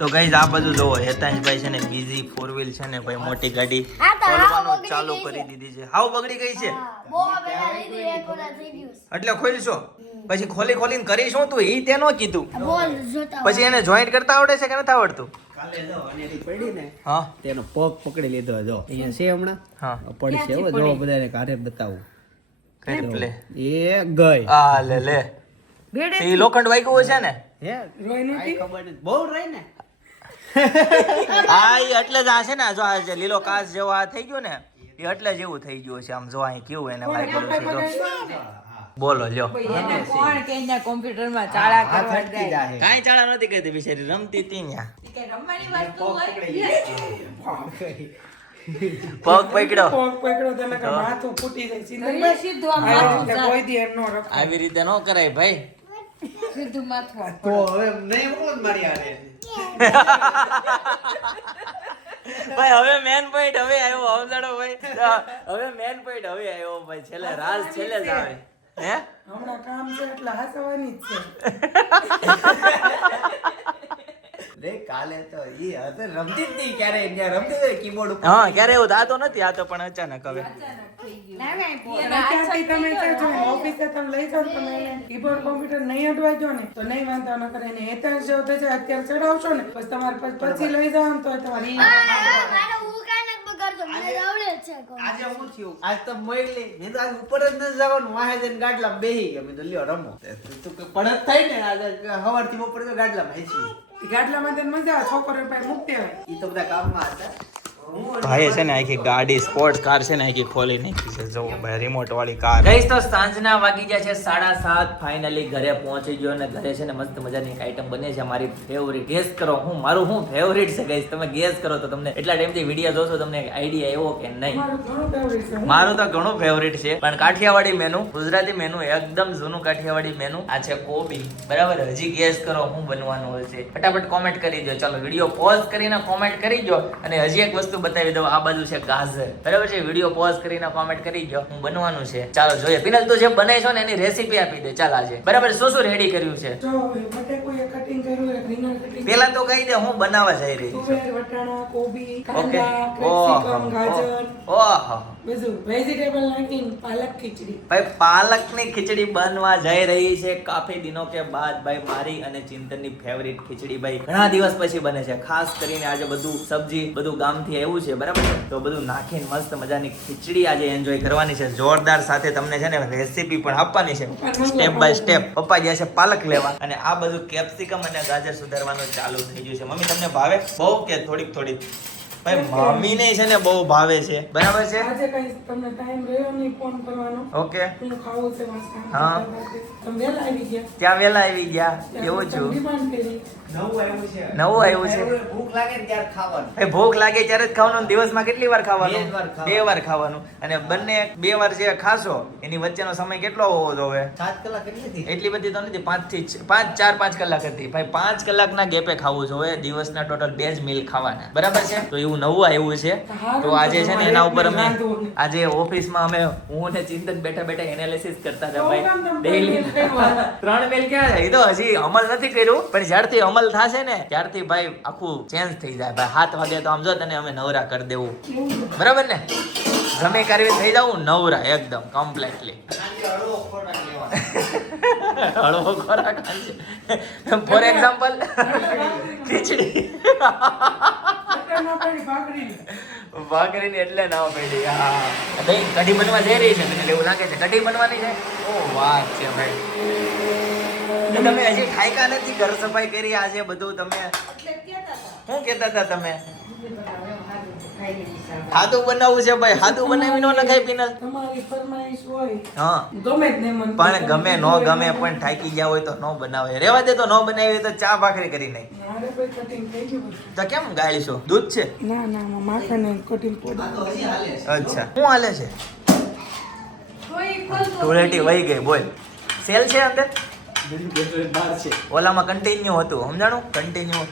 તો ગાઈઝ આ બધું જોવો હેતાંશભાઈ છે ને બીજી 4 વ્હીલ છે ને ભાઈ મોટી ગાડી ખોલવાનું ચાલુ કરી દીધી છે. હાવ બગડી ગઈ છે એટલે ખોલશો પછી ખોલીને કરી શું તું ઈ તે નો કીધું પછી એને જોઈન્ટ કરતા આવડે છે કે નથી આવડતું? કાલે જો અનેરી પડી ને હા તેનો પગ પકડી લીધો જો અહીંયા છે હમણાં હા પડશે હો જો બધાને ઘરે બતાવું કઈ પ્લે એ ગઈ આ લે એ લોખંડ વાગ્યું છે ને હે રોઈ નથી ખબર નથી બહુ રહી ને આ ઈ એટલે જ આ છે ને જો આ જે લીલો કાચ જેવો આ થઈ ગયો ને એ એટલે જ એવું થઈ ગયું છે. આમ જો અહીં કેવું એને વાગેલું છે જો. બોલો લ્યો કોણ કે એના કોમ્પ્યુટર માં ચાળા કરવા જાય કાંઈ ચાળા નથી કરતી બિચારી રમતી તી ન્યા કે રમવાની વસ્તુ હોય પગ પકડ્યો તને કે માથું ફૂટી જાય ઘડીએ સીધું આમ માથું જાય. કોઈ દી એમ નો રખાય. આવી રીતે ન કરાય ભાઈ. સીધું માથું આમ. તો હવે નહીં મોકલો જ મારી આરે ભાઈ હવે મેન પોઈન્ટ હવે આવ્યો સમજાડો ભાઈ હવે મેન પોઈન્ટ હવે આવ્યો ભાઈ છેલ્લે રાજ છેલ્લે જ આવે હે હમણાં કામ છે એટલે હાસવાની જ છે. રે કાલે તો ઈ હતે રમતી જ નહીં ક્યારે ત્યાં રમતી હોય કીબોર્ડ ઉપર હા ક્યારે એવું થતો નથી આ તો પણ અચાનક હવે ત્યાંથી તમે જો ઓફિસે તમે લઈ જાઓ ને તમે એને કીબોર્ડ કોમ્પ્યુટર નહીં અડવાઈ દો ને તો નહીં વાંધો ન કરે ને હેતાંશ જેવો થઈ જાય અત્યારે ચડાવશો ને પછી તમારે પછી લઈ જાવ ને તો તમારી આજે હું થયું આજ તો મોઈલી મેં તો આજ ઉપર જ ન જવાનું વાહે જઈને ગાડલામાં બેહી ગયો મેં તો લ્યો રમો તું કે પડત થઈ ને આજે સવારથી ઉપર તો ગાડલામાં હેસી ગાડલામાં તેને મજા આવે છોકરીઓ પાસે મૂકતી હોય ઈ તો બધા કામમાં હતા ભાઈ છે ને આખી ગાડી સ્પોર્ટ્સ કાર છે ને આખી ખોલી નાખી છે જો ભાઈ રિમોટ વાળી કાર ગઈસ તો સાંજના વાગી ગયા છે 7:30 ફાઇનલી ઘરે પહોંચી ગયો અને ઘરે છે ને મસ્ત મજાની એક આઈટમ બને છે મારી ફેવરિટ ગેસ કરો મારું ફેવરિટ છે ગઈસ તમે ગેસ કરો તો તમને એટલા ટાઈમથી વિડિયો જોશો તમને આઈડિયા એવો કે નહીં મારું તો ઘણું ફેવરિટ છે પણ કાઠિયાવાડી મેનુ ગુજરાતી મેનુ એકદમ જૂનું કાઠિયાવાડી મેનુ આ છે કોબી બરાબર હજી ગેસ કરો હું બનવાનું હોય છે ફટાફટ કોમેન્ટ કરી દો ચાલો વિડિયો પોઝ કરીને કોમેન્ટ કરી દો અને હજી એક વસ્તુ બતાવી દઉં આ બાજુ છે ગાજર બરાબર છે વિડિયો પોઝ કરીને કોમેન્ટ કરી દો હું બનવાનું છે ચાલો જોઈએ પિનલ તું જે બનાવીશો ને એની રેસીપી આપી દે ચાલ આજે બરાબર શું રેડી કર્યું છે જો બટેકું એ કટિંગ કર્યું એક રીંગણ કટિંગ પેલા તો કહી દે હું બનાવવા જઈ રહી છું તુવેર વટાણા કોબી ઓકે કાંદા કેપ્સિકમ ગાજર ઓહો બીજું વેજીટેબલ નાખીને પાલક ખીચડી ભાઈ પાલકની ખીચડી બનવા જઈ રહી છે કાફી દિનો કે બાદ ભાઈ મારી અને ચિંતનની ફેવરિટ ખીચડી ભાઈ ઘણા દિવસ પછી બને છે ખાસ કરીને આજે બધું સબ્જી બધું ગામથી આવ્યું છે બરાબર છે તો બધું નાખીને મસ્ત મજાની ખીચડી આજે એન્જોય કરવાની છે જોરદાર સાથે તમને છે ને રેસીપી પણ આપવાની છે સ્ટેપ બાય સ્ટેપ પપ્પા ગયા છે પાલક લેવા અને આ બધું કેપ્સિકમ અને ગાજર સુધારવાનું ચાલુ થઈ ગયું છે મમ્મી તમને ભાવે બહુ કે થોડીક ભાઈ મમ્મીને છે ને બહુ ભાવે છે બરાબર છે આજે કઈ તમને ટાઈમ રહ્યો નહીં ફોન કરવાનો ઓકે હું ખાવું છે વાસણ હા. તમે વહેલા આવી ગયા ત્યાં વેલા આવી ગયા એવું છું ડિમાન્ડ કરી નવું આવ્યું છે નવું આવ્યું છે ભૂખ લાગે ને ત્યારે ખાવાનું ભાઈ ભૂખ લાગે ત્યારે જ ખાવાનું અને દિવસમાં કેટલી વાર ખાવાનું 2 વાર ખાવાનું. 2 વાર ખાવાનું અને બંને 2 વાર જે ખાશો એની વચ્ચેનો સમય કેટલો હોવો જોઈએ 7 કલાક કેટલી થઈ એટલી બધી તો નથી 4-5 કલાક હતી ભાઈ 5 કલાકના ગેપે ખાવું જોઈએ દિવસના ટોટલ 2 જ મીલ ખાવાના બરાબર છે તો એવું નવું આવ્યું છે તો આજે છે ને એના ઉપર અમે આજે ઓફિસમાં અમે હું ને ચિંતન બેઠા એનાલિસિસ કરતા હતા ભાઈ ડેઈલી 3 મેલ ક્યાં છે એ તો હજી અમલ નથી કર્યું પણ જ્યારથી અમલ થશે ને ત્યારથી ભાઈ આખું ચેન્જ થઈ જાય ભાઈ 7 વાગે તો આમ જો તને અમે નવરા કરી દેવું બરાબર ને જમે કરવી થઈ જાવું નવરા એકદમ કમ્પ્લીટલી હળવો ખોરાક લેવાનો હળવો ખોરાક ફોર એક્ઝામ્પલ ખીચડી ભાખરીની એટલે ના પડી હા ભાઈ કઢી બનવા જઈ રહી છે મને એવું લાગે છે કઢી બનવાની છે ઓ વાત છે ભાઈ તો તમે હજી ઠાયકા નથી ઘર સફાઈ કરી આજે બધું તમે શું કહેતા હતા તમે હાદું બનાવવું છે ભાઈ હાદું બનાવી નો નખાય પિનલ તમારી ફરમાઈશ હોય હા ગમે જ નહીં મને પણ ગમે નો ગમે પણ થાકી ગયા હોય તો નો બનાવે રેવા દે તો નો બનાવી હોય તો ચા ભાખરી કરી નાખ મારે કોઈ કટિંગ થઈ ગયું તો કેમ ગાળીશો દૂધ છે ના માખણ કટિંગ આ તો હજી હાલે છે અચ્છા શું હાલે છે ધૂળેટી વહી ગઈ બોલ સેલ છે અંદર બહાર છે ઓલામાં કન્ટિન્યુ હતું સમજાણું કન્ટિન્યુ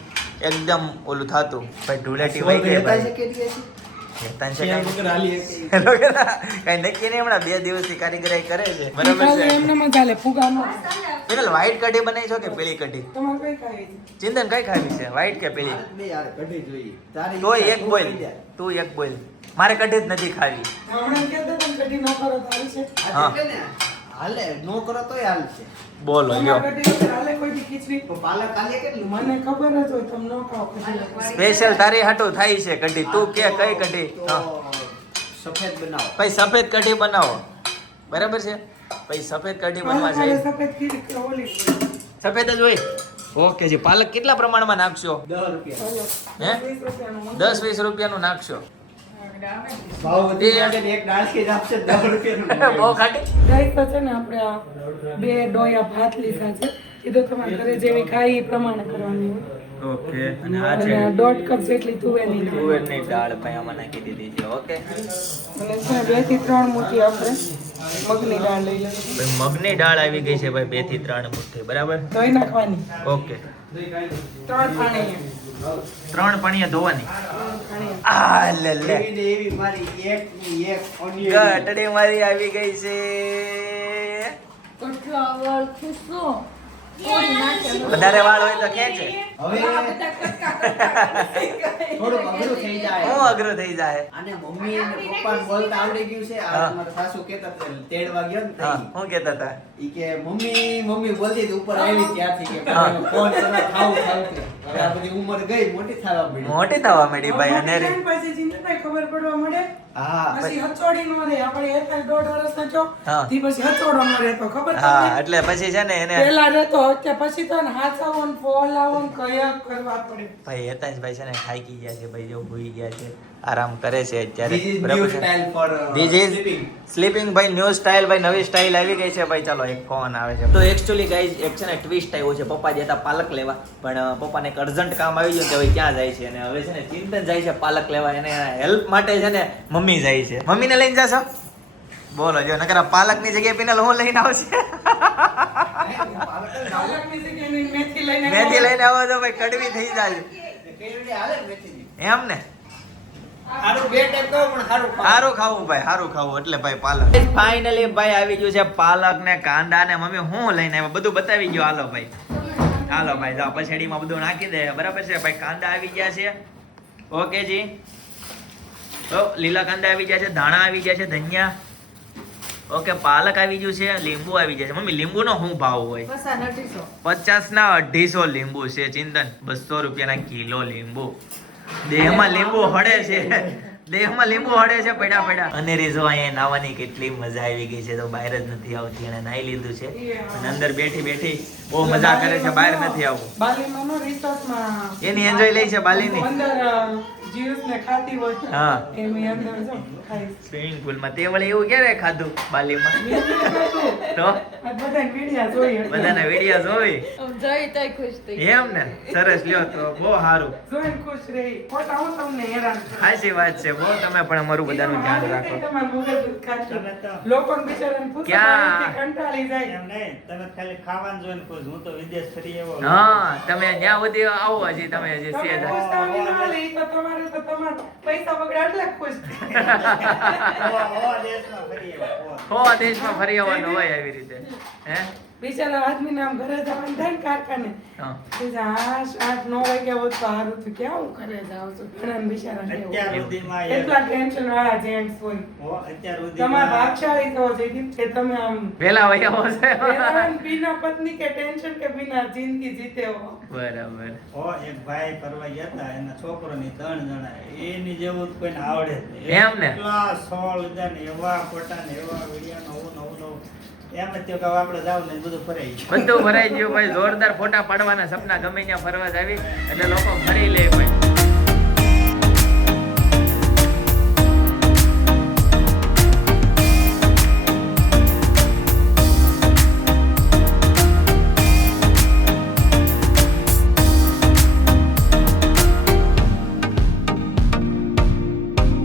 એકદમ ઓલું થતું ભાઈ ધૂળેટી વહી ગઈ ભાઈ હેતાંશ શેર કાંઈ વગર હાલી શકે. કઈ નક્કી નહીં, હમણાં 2 દિવસથી કારીગરાઈ કરે છે, બરાબર ખાલી છે. એમને માં ચાલે ફુગાનો પેલા વ્હાઈટ કઢી બનાવી છો કે પીળી કઢી? તમારે કઈ ખાવી છે? ચિંતન કઈ ખાવી છે, વ્હાઈટ કે પીળી? હાલ બે યાર કઢી જોઈએ. તારી તોય ઈચ્છા, એક તું બોલ, કહી દે. તું એક બોલ. મારે કઢી જ નથી ખાવી. હમણાં કહેતા હતા ને કઢી ન કરો તો હાલી છે. આ હા. એટલે ને હાલે નો કરો તોય હાલશે. બોલો લ્યો. તમારે કઢી વગર હાલે કોઈ દી ખીચડી? પણ પાલક હાલે કેટલું? મને ખબર જ હોય તમે ન ખાઓ કઢી. સ્પેશિયલ તારી હાટું થાય છે કઢી. તું કે કઈ કઢી? તો હા. સફેદ બનાવો. ભાઈ સફેદ કઢી બનાવો, બરાબર છે. ભાઈ સફેદ કઢી બનવા પાલક જાય. સફેદ ખીચડી કે ઓલી સફેદ જ હોય. ઓકે જી. પાલક કેટલા પ્રમાણમાં નાખશો? 10 રૂપિયા. હે? 20 રૂપિયાનું 10-20 રૂપિયાનું નાખશો. ભાવ વધી જાય ને એક ડાળખી જ આપશે 10 રૂપિયાનું. બહુ ખાટી. ગાઈસ તો છે ને આપણે આ 2 ડોયા ભાત લીધા છે. એ તો તમારે ઘરે જેવી ખાઈ એ પ્રમાણે કરવાની હોય. ઓકે. અને આ અને છે 1.5 કપ જેટલી તુવેરની દાળ. તુવેરની દાળ ભાઈ આમાં નાખી દીધી છે. ઓકે. અને છે 2 થી 3 મુઠ્ઠી આપણે મગની દાળ લઈ લેવાની. ભાઈ મગની દાળ આવી ગઈ છે ભાઈ 2 થી 3 મુઠ્ઠી, બરાબર. ધોઈ નાખવાની. ઓકે. 3 પાણી 3 પાણીએ ધોવાની. 3 પાણી. આ લે લે. એવી ને એવી મારી એકની એક onion. ગટડી મારી આવી ગઈ છે. વધારે વાળ હોય તો ખેંચે. હવે થોડુંક અઘરું થઈ જાય. હું અઘરું થઈ જાય. આને મમ્મી અને પપ્પાને બોલતા આવડી ગયું છે. આ હા. મારા સાસુ કહેતા હતા, તેડવા ગયો ને હા, તઈ. હું કહેતા હતા? ઈ કે મમ્મી બોલતી હતી ઉપર આવી ત્યારથી કે હા. ફોન કરવા ખાવું ખાવું. હવે આ બધી ઉંમર ગઈ મોટી થવા મળી. મોટી થવા માંડી ભાઈ. મોટી અને થાય ને પછી ચિંતનભાઈ ખબર પડવા મળે. હા પછી હચોડી નો રહે. આપણે એક 1.5 વર્ષનો છો હા. થી પછી હચોડો નો રહેતો. ખબર હા, તમને? એટલે પછી છે ને એને પેલા રહેતો અત્યારે પછી તો હાચાવો ને ફોલાવો ને કયા કરવા પડે. ભાઈ હેતાંશભાઈ છે ને થાકી ગયા છે ભાઈ, જો ભૂઈ ગયા છે, આરામ કરે છે અત્યારે, This is બરાબર new છે. style for This is sleeping. Sleeping ભાઈ, ન્યૂ સ્ટાઇલ ભાઈ, નવી સ્ટાઇલ આવી ગઈ છે ભાઈ. ચાલો એક ફોન આવે છે. તો એકચ્યુઅલી ગાઈઝ એક છે ને ટ્વિસ્ટ આવ્યો છે. પપ્પા જતા પાલક લેવા, પણ પપ્પાને એક અર્જન્ટ કામ આવી ગયું તો હવે ક્યાં જાય છે, અને હવે છે ને ચિંતન જાય છે પાલક લેવા. એને હેલ્પ માટે છે ને મમ્મી જાય છે. મમ્મીને લઈને જાશો? બોલો જો, નકર આ પાલકની જગ્યાએ પીનલ હું લઈને આવશે. પાલકની જગ્યાએ એની મેથી લઈને મેથી લઈને આવો તો ભાઈ કડવી થઈ જાય. કેવડી હાલે ને મેથીની. એમ ને હારું બે ટાઈમ કહું પણ હારું ખાવું. સારું ખાવું ભાઈ, સારું ખાવું એટલે ભાઈ પાલક. ફાઇનલી ભાઈ આવી ગયું છે પાલક ને કાંદા ને મમ્મી હું લઈને આવ્યા બધું બતાવી ગયો. હાલો ભાઈ, હાલો ભાઈ, જાઓ પછેડીમાં બધું નાખી દે, બરાબર છે ભાઈ. કાંદા આવી ગયા છે. ઓકે જી. તો લીલા કાંદા આવી ગયા છે, ધાણા આવી ગયા છે, ધનિયા. ઓકે, પાલક આવી ગયું છે, લીંબુ આવી ગયા છે. મમ્મી લીંબુનો શું ભાવ હોય? 50 ના 250 લીંબુ છે. ચિંતન 200 રૂપિયાના કિલો લીંબુ. દેહમાં લીંબુ હળે છે, દેહમાં લીંબુ હળે છે પડ્યા પડ્યા. અને રીઝો અહીંયા નાવાની કેટલી મજા આવી ગઈ છે, તો બહાર જ નથી આવતી. એને નાઈ લીધું છે અને અંદર બેઠી બેઠી બહુ મજા કરે છે, બહાર નથી આવવું. બાલીમાં નો રિસોર્ટમાં એની એન્જોય લે છે બાલીની. અંદર જીવસ ને ખાતી હોય હા. એની અંદર જો ખાઈ સ્વિમિંગ પુલમાં તે વળી એવું ક્યારે ખાધું બાલીમાં? તો બધા વિડિયા જોઈએ બધાના વિડિયા જોઈ જોઈ તોય ખુશ થઈ. એમ ને. સરસ, લ્યો તો બહુ સારું. જોઈને ખુશ રહી. ખોટા હું તમને હેરાન કરું. સાચી વાત છે. બહુ તમે પણ અમારું બધાનું ધ્યાન રાખો. તમારું મગજ ખાતું. લોકોને બિચારાને પૂછો ક્યાં? તો કંટાળી જાય. તમે ખાલી ખાવાનું જોઈને ખુશ. હું તો વિદેશ ફરી આવ્યો. હા, તમે ત્યાં સુધી આવો હજી, તમે હજી તમે સેજ. પૂછતાની ના લે, તો તમારે તો તમારા પૈસા બગડ્યા એટલે ખુશ ઓવા દેશમાં ફરી આવ્યો. હો દેશમાં ફરી આવવાનું હોય આવી રીતે. હે? બિચારા આદમીને આમ ઘરે જવાનું થાય ને કારખાને હા. બીજા 8-9 વાગ્યા હોત તો સારું હતું. ક્યાં હું ઘરે જાઉં છું? ઘણાને બિચારાને એવું. અત્યાર સુધીમાં એક- એટલા ટેન્શન વાળા જેન્ટ્સ હોય. અત્યાર તમારા સુધીમાં ભાગશાળી તો જયદીપ કે તમે આમ વેલા વહી આવો છે. બિના પત્ની કે ટેન્શન કે બિના જિંદગી જીતે હો. બરાબર. એક ભાઈ ફરવા ગયા હતા, એના છોકરોની 3 જણા. એની જેવું તો કોઈને આવડે જ નહીં. એમ ને? એટલા સોળ લીધા ને એવા ફોટા ને એવા વિડીયો નવું એમ જ થયું કે હવે આપણે જાવ ને બધું ફરાઈ ગયું. બધું ભરાઈ ગયું ભાઈ. જોરદાર ફોટા પાડવાના સપના ગમે ત્યાં ફરવા જાવી એટલે લોકો ફરી લે ભાઈ.